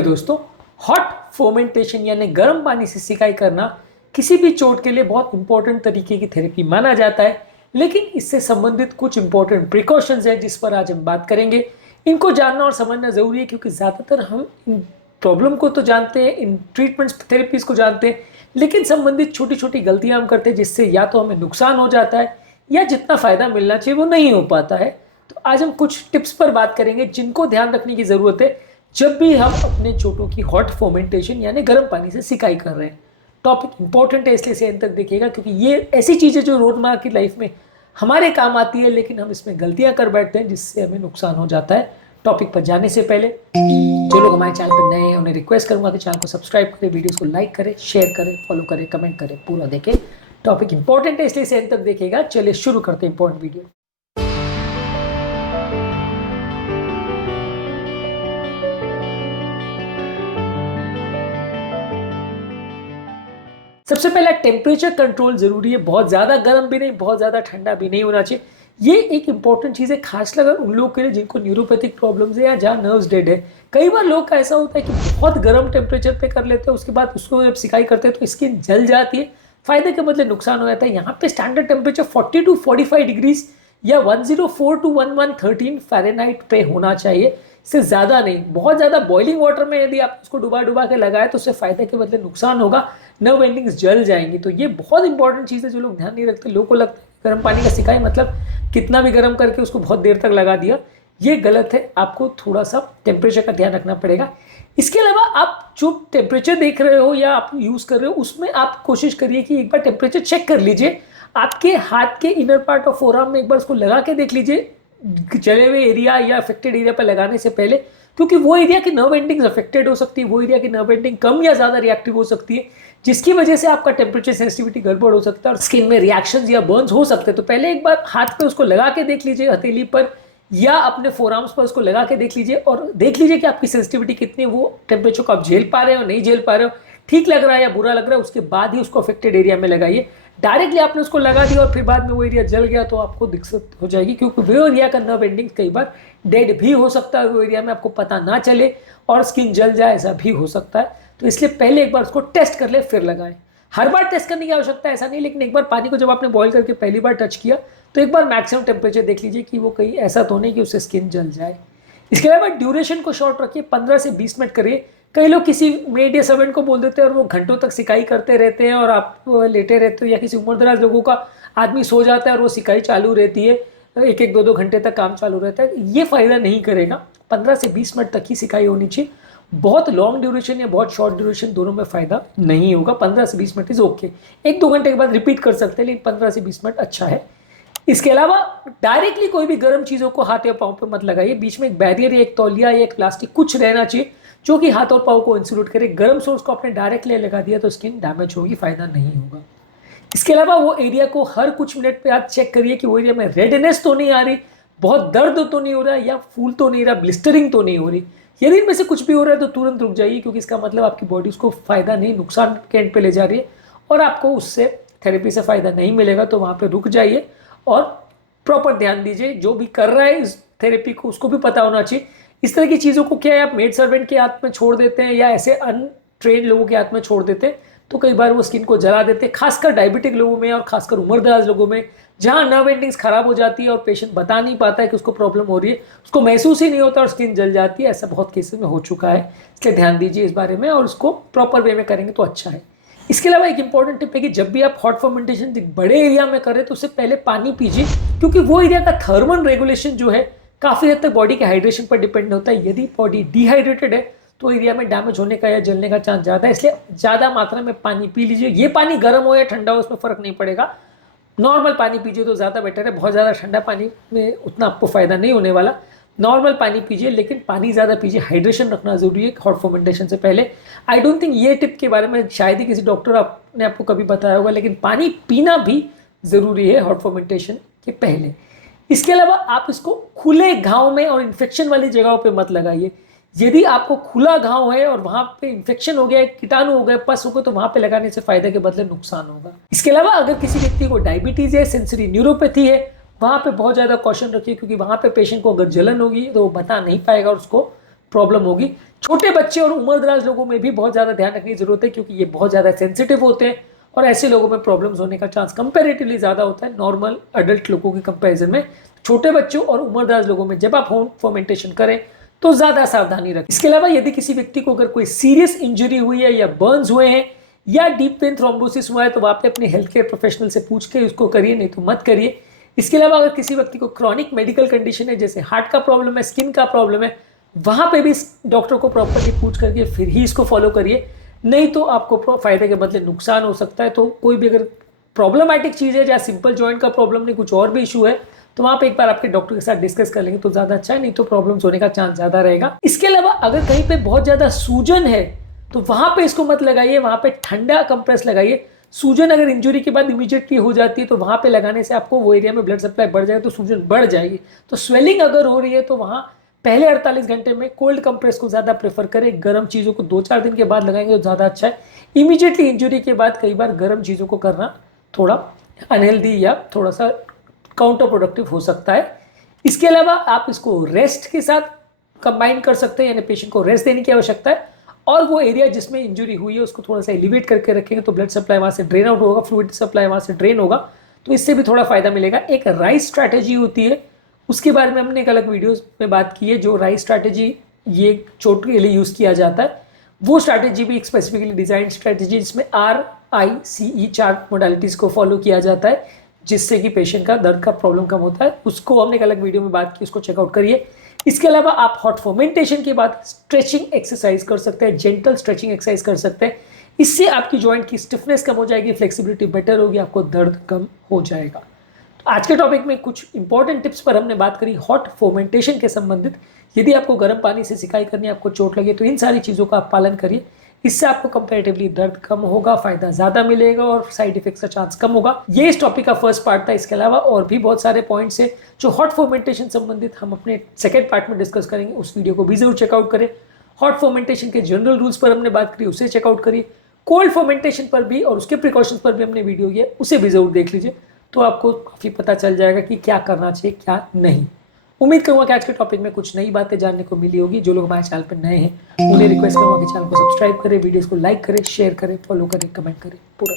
तो दोस्तों, हॉट फोमेंटेशन यानी गर्म पानी से सिकाई करना किसी भी चोट के लिए बहुत इंपॉर्टेंट तरीके की थेरेपी माना जाता है। लेकिन इससे संबंधित कुछ इंपॉर्टेंट प्रिकॉशंस हैं जिस पर आज हम बात करेंगे। इनको जानना और समझना जरूरी है क्योंकि ज़्यादातर हम इन प्रॉब्लम को तो जानते हैं, इन ट्रीटमेंट्स थेरेपीज को जानते हैं, लेकिन संबंधित छोटी छोटी गलतियां हम करते हैं जिससे या तो हमें नुकसान हो जाता है या जितना फ़ायदा मिलना चाहिए वो नहीं हो पाता है। तो आज हम कुछ टिप्स पर बात करेंगे जिनको ध्यान रखने की ज़रूरत है जब भी हम अपने चोटों की हॉट फोमेंटेशन यानी गर्म पानी से सिकाई कर रहे हैं। टॉपिक इंपॉर्टेंट है इसलिए इसे अंत तक देखिएगा क्योंकि ये ऐसी चीज़ें जो रोजमर्रा की लाइफ में हमारे काम आती है लेकिन हम इसमें गलतियां कर बैठते हैं जिससे हमें नुकसान हो जाता है। टॉपिक पर जाने से पहले जो लोग हमारे चैनल पर नए हैं उन्हें रिक्वेस्ट करूंगा कि चैनल को सब्सक्राइब करें, वीडियोस को लाइक करें, शेयर करें, फॉलो करें, कमेंट करें, पूरा देखें। टॉपिक इंपॉर्टेंट है इसलिए इसे अंत तक देखिएगा। चलिए शुरू करते हैं इंपॉर्टेंट वीडियो। सबसे पहला टेम्परेचर कंट्रोल जरूरी है। बहुत ज़्यादा गर्म भी नहीं, बहुत ज़्यादा ठंडा भी नहीं होना चाहिए। ये एक इंपॉर्टेंट चीज़ है, खासकर अगर उन लोगों के लिए जिनको न्यूरोपैथिक प्रॉब्लम्स है या जहाँ नर्व्स डेड है। कई बार लोग का ऐसा होता है कि बहुत गर्म टेम्परेचर पे कर लेते हैं, उसके बाद उसको जब सिकाई करते हैं तो स्किन जल जाती है, फायदे के बदले नुकसान हो जाता है। यहाँ पे स्टैंडर्ड टेम्परेचर 40 to 45 डिग्रीज या 104 to 1113 फ़ारेनहाइट पे होना चाहिए, इससे ज़्यादा नहीं। बहुत ज़्यादा बॉइलिंग वाटर में यदि आप उसको डुबा डुबा के लगाए तो उससे फ़ायदे के बदले नुकसान होगा, नर्व एंडिंग्स जल जाएंगी। तो ये बहुत इंपॉर्टेंट चीज़ है जो लोग ध्यान नहीं रखते। लोगों को लगता है गर्म पानी का सिकाई मतलब कितना भी गर्म करके उसको बहुत देर तक लगा दिया, ये गलत है। आपको थोड़ा सा टेम्परेचर का ध्यान रखना पड़ेगा। इसके अलावा आप जो टेम्परेचर देख रहे हो या आप यूज़ कर रहे हो उसमें आप कोशिश करिए कि एक बार टेम्परेचर चेक कर लीजिए। आपके हाथ के इनर पार्ट ऑफ फोरआर्म में एक बार उसको लगा के देख लीजिए जले हुए एरिया या अफेक्टेड एरिया पर लगाने से पहले, क्योंकि वो एरिया की नर्व एंडिंग्स अफेक्टेड हो सकती है, वो एरिया की नर्व एंडिंग कम या ज़्यादा रिएक्टिव हो सकती है, जिसकी वजह से आपका टेम्परेचर सेंसिटिविटी गड़बड़ हो सकता है और स्किन में रिएक्शंस या बर्न्स हो सकते हैं। तो पहले एक बार हाथ पे उसको लगा के देख लीजिए, हथेली पर या अपने फोरआर्म्स पर उसको लगा के देख लीजिए और देख लीजिए कि आपकी सेंसिटिविटी कितनी है, वो टेम्परेचर को आप झेल पा रहे हो नहीं झेल पा रहे हो, ठीक लग रहा है या बुरा लग रहा है, उसके बाद ही उसको अफेक्टेड एरिया में लगाइए। डायरेक्टली आपने उसको लगा दिया और फिर बाद में वो एरिया जल गया तो आपको दिक्कत हो जाएगी, क्योंकि वो एरिया का नर्व एंडिंग कई बार डेड भी हो सकता है, वो एरिया में आपको पता ना चले और स्किन जल जाए, ऐसा भी हो सकता है। तो इसलिए पहले एक बार उसको टेस्ट कर ले फिर लगाएं। हर बार टेस्ट करने की आवश्यकता है ऐसा नहीं, लेकिन एक बार पानी को जब आपने बॉईल करके पहली बार टच किया तो एक बार मैक्सिमम टेम्परेचर देख लीजिए कि वो कहीं ऐसा तो नहीं कि उससे स्किन जल जाए। इसके अलावा ड्यूरेशन को शॉर्ट रखिए, 15 से 20 मिनट करिए। कई लोग किसी मेड या सर्वेंट को बोल देते हैं और वो घंटों तक सिकाई करते रहते हैं और आप लेटे रहते हो, या किसी उम्रदराज लोगों का आदमी सो जाता है और वो सिकाई चालू रहती है, एक एक दो दो घंटे तक काम चालू रहता है। ये फ़ायदा नहीं करेगा। 15 से 20 मिनट तक ही सिकाई होनी चाहिए। बहुत लॉन्ग ड्यूरेशन या बहुत शॉर्ट ड्यूरेशन दोनों में फ़ायदा नहीं होगा। 15 से 20 मिनट इज़ ओके, एक दो घंटे के बाद रिपीट कर सकते हैं, लेकिन 15 से 20 मिनट अच्छा है। इसके अलावा डायरेक्टली कोई भी गर्म चीज़ों को हाथ या पाँव पे मत लगाइए। बीच में एक बैरियर या एक तौलिया या एक प्लास्टिक कुछ रहना चाहिए जो कि हाथ और पाँव को इंसुलेट करे। गर्म सोर्स को आपने डायरेक्टली लगा दिया तो स्किन डैमेज होगी, फायदा नहीं होगा। इसके अलावा वो एरिया को हर कुछ मिनट पे आप चेक करिए कि वो एरिया में रेडनेस तो नहीं आ रही, बहुत दर्द तो नहीं हो रहा या फूल तो नहीं रहा, ब्लिस्टरिंग तो नहीं हो रही। यदि इनमें से कुछ भी हो रहा है तो तुरंत रुक जाइए, क्योंकि इसका मतलब आपकी बॉडी उसको फायदा नहीं, नुकसान के एंड पे ले जा रही है और आपको उससे थेरेपी से फायदा नहीं मिलेगा। तो वहाँ पे रुक जाइए और प्रॉपर ध्यान दीजिए। जो भी कर रहा है इस थेरेपी को उसको भी पता होना चाहिए। इस तरह की चीज़ों को क्या है, आप मेड सर्वेंट के हाथ में छोड़ देते हैं या ऐसे अनट्रेन्ड लोगों के हाथ में छोड़ देते हैं तो कई बार वो स्किन को जला देते हैं, खासकर डायबिटिक लोगों में और खासकर उम्रदराज लोगों में, जहाँ नर्व एंडिंग्स खराब हो जाती है और पेशेंट बता नहीं पाता है कि उसको प्रॉब्लम हो रही है, उसको महसूस ही नहीं होता और स्किन जल जाती है। ऐसा बहुत केसेस में हो चुका है, इसलिए ध्यान दीजिए इस बारे में और उसको प्रॉपर वे में करेंगे तो अच्छा है। इसके अलावा एक इंपॉर्टेंट टिप है कि जब भी आप हॉट फर्मेंटेशन बड़े एरिया में करें तो उससे पहले पानी पीजिए, क्योंकि वो एरिया का थर्मल रेगुलेशन जो है काफ़ी हद तक बॉडी के हाइड्रेशन पर डिपेंड होता है। यदि बॉडी डिहाइड्रेटेड है तो एरिया में डैमेज होने का या जलने का चांस ज़्यादा है, इसलिए ज़्यादा मात्रा में पानी पी लीजिए। ये पानी गर्म हो या ठंडा हो उसमें फ़र्क नहीं पड़ेगा, नॉर्मल पानी पीजिए तो ज़्यादा बेटर है। बहुत ज़्यादा ठंडा पानी में उतना आपको फ़ायदा नहीं होने वाला। नॉर्मल पानी पीजिए, लेकिन पानी ज़्यादा पीजिए, हाइड्रेशन रखना ज़रूरी है हॉट फर्मेंटेशन से पहले। आई डोंट थिंक ये टिप के बारे में शायद ही किसी डॉक्टर ने आपको कभी बताया होगा, लेकिन पानी पीना भी ज़रूरी है हॉट फर्मेंटेशन के पहले। इसके अलावा आप इसको खुले घाव में और इन्फेक्शन वाली जगहों पे मत लगाइए। यदि आपको खुला घाव है और वहाँ पे इन्फेक्शन हो गया, कीटाणु हो गए, पस हो गए, तो वहाँ पे लगाने से फायदे के बदले नुकसान होगा। इसके अलावा अगर किसी व्यक्ति को डायबिटीज़ है, सेंसरी न्यूरोपैथी है, वहाँ पे बहुत ज़्यादा कॉशन रखिए, क्योंकि वहाँ पे पेशेंट को अगर जलन होगी तो वो बता नहीं पाएगा और उसको प्रॉब्लम होगी। छोटे बच्चे और उम्रदराज लोगों में भी बहुत ज़्यादा ध्यान रखने की जरूरत है, क्योंकि ये बहुत ज़्यादा सेंसिटिव होते हैं और ऐसे लोगों में प्रॉब्लम्स होने का चांस कंपैरेटिवली ज़्यादा होता है नॉर्मल अडल्ट लोगों के कंपैरिजन में। छोटे बच्चों और उम्रदराज लोगों में जब आप होम फर्मेंटेशन करें तो ज़्यादा सावधानी रखें। इसके अलावा यदि किसी व्यक्ति को अगर कोई सीरियस इंजरी हुई है या बर्न्स हुए हैं या डीप वेन थ्रोम्बोसिस हुआ है तो वहाँ पे अपने हेल्थ केयर प्रोफेशनल से पूछ के उसको करिए, नहीं तो मत करिए। इसके अलावा अगर किसी व्यक्ति को क्रॉनिक मेडिकल कंडीशन है, जैसे हार्ट का प्रॉब्लम है, स्किन का प्रॉब्लम है, वहाँ पे भी डॉक्टर को प्रॉपरली पूछ करके फिर ही इसको फॉलो करिए, नहीं तो आपको फायदे के बदले नुकसान हो सकता है। तो कोई भी अगर प्रॉब्लमैटिक चीज़ है, जहाँ सिंपल जॉइंट का प्रॉब्लम नहीं, कुछ और भी इशू है, तो वहाँ पे एक बार आपके डॉक्टर के साथ डिस्कस कर लेंगे तो ज़्यादा अच्छा है, नहीं तो प्रॉब्लम्स होने का चांस ज़्यादा रहेगा। इसके अलावा अगर कहीं पे बहुत ज़्यादा सूजन है तो वहाँ पे इसको मत लगाइए, वहाँ पे ठंडा कंप्रेस लगाइए। सूजन अगर इंजरी के बाद इमीडिएटली हो जाती है तो वहाँ पे लगाने से आपको वो एरिया में ब्लड सप्लाई बढ़ जाएगा तो सूजन बढ़ जाएगी। तो स्वेलिंग अगर हो रही है तो वहाँ पहले 48 घंटे में कोल्ड कंप्रेस को ज़्यादा प्रेफर करें, गर्म चीज़ों को 2-4 दिन के बाद लगाएंगे तो ज़्यादा अच्छा है। इमीडिएटली इंजरी के बाद कई बार गर्म चीज़ों को करना थोड़ा अनहेल्दी या थोड़ा सा काउंटर प्रोडक्टिव हो सकता है। इसके अलावा आप इसको रेस्ट के साथ कंबाइन कर सकते हैं, यानी पेशेंट को रेस्ट देने की आवश्यकता है और वो एरिया जिसमें इंजरी हुई है उसको थोड़ा सा एलिवेट करके रखेंगे तो ब्लड सप्लाई वहाँ से ड्रेन आउट होगा, फ्लूइड सप्लाई वहाँ से ड्रेन होगा, तो इससे भी थोड़ा फायदा मिलेगा। एक राइस स्ट्रैटेजी होती है, उसके बारे में हमने एक अलग वीडियोस में बात की है। जो राइस स्ट्रैटेजी ये चोट के लिए यूज़ किया जाता है, वो स्ट्रैटेजी भी एक स्पेसिफिकली डिजाइन स्ट्रैटेजी जिसमें RICE 4 मोडालिटीज़ को फॉलो किया जाता है, जिससे कि पेशेंट का दर्द का प्रॉब्लम कम होता है। उसको हमने एक अलग वीडियो में बात की, उसको चेकआउट करिए। इसके अलावा आप हॉट फर्मेंटेशन के बाद स्ट्रेचिंग एक्सरसाइज कर सकते हैं, जेंटल स्ट्रेचिंग एक्सरसाइज कर सकते हैं। इससे आपकी जॉइंट की स्टिफनेस कम हो जाएगी, फ्लेक्सिबिलिटी बेटर होगी, आपको दर्द कम हो जाएगा। तो आज के टॉपिक में कुछ इंपॉर्टेंट टिप्स पर हमने बात करी हॉट फर्मेंटेशन के संबंधित। यदि आपको गर्म पानी से सिकाई करनी है, आपको चोट लगे, तो इन सारी चीज़ों का आप पालन करिए। इससे आपको कंपैरेटिवली दर्द कम होगा, फायदा ज़्यादा मिलेगा और साइड इफेक्ट्स का चांस कम होगा। ये इस टॉपिक का फर्स्ट पार्ट था। इसके अलावा और भी बहुत सारे पॉइंट्स हैं जो हॉट फर्मेंटेशन संबंधित हम अपने सेकेंड पार्ट में डिस्कस करेंगे, उस वीडियो को भी जरूर चेकआउट करें। हॉट फर्मेंटेशन के जनरल रूल्स पर हमने बात करी, उसे चेकआउट करिए। कोल्ड फर्मेंटेशन पर भी और उसके प्रिकॉशंस पर भी हमने वीडियो किया, उसे भी जरूर देख लीजिए, तो आपको काफ़ी पता चल जाएगा कि क्या करना चाहिए क्या नहीं। उम्मीद करूंगा कि आज के टॉपिक में कुछ नई बातें जानने को मिली होगी। जो लोग हमारे चैनल पर नए हैं उन्हें रिक्वेस्ट करूंगा कि चैनल को सब्सक्राइब करें, वीडियोस को लाइक करें, शेयर करें, फॉलो करें, कमेंट करें पूरा।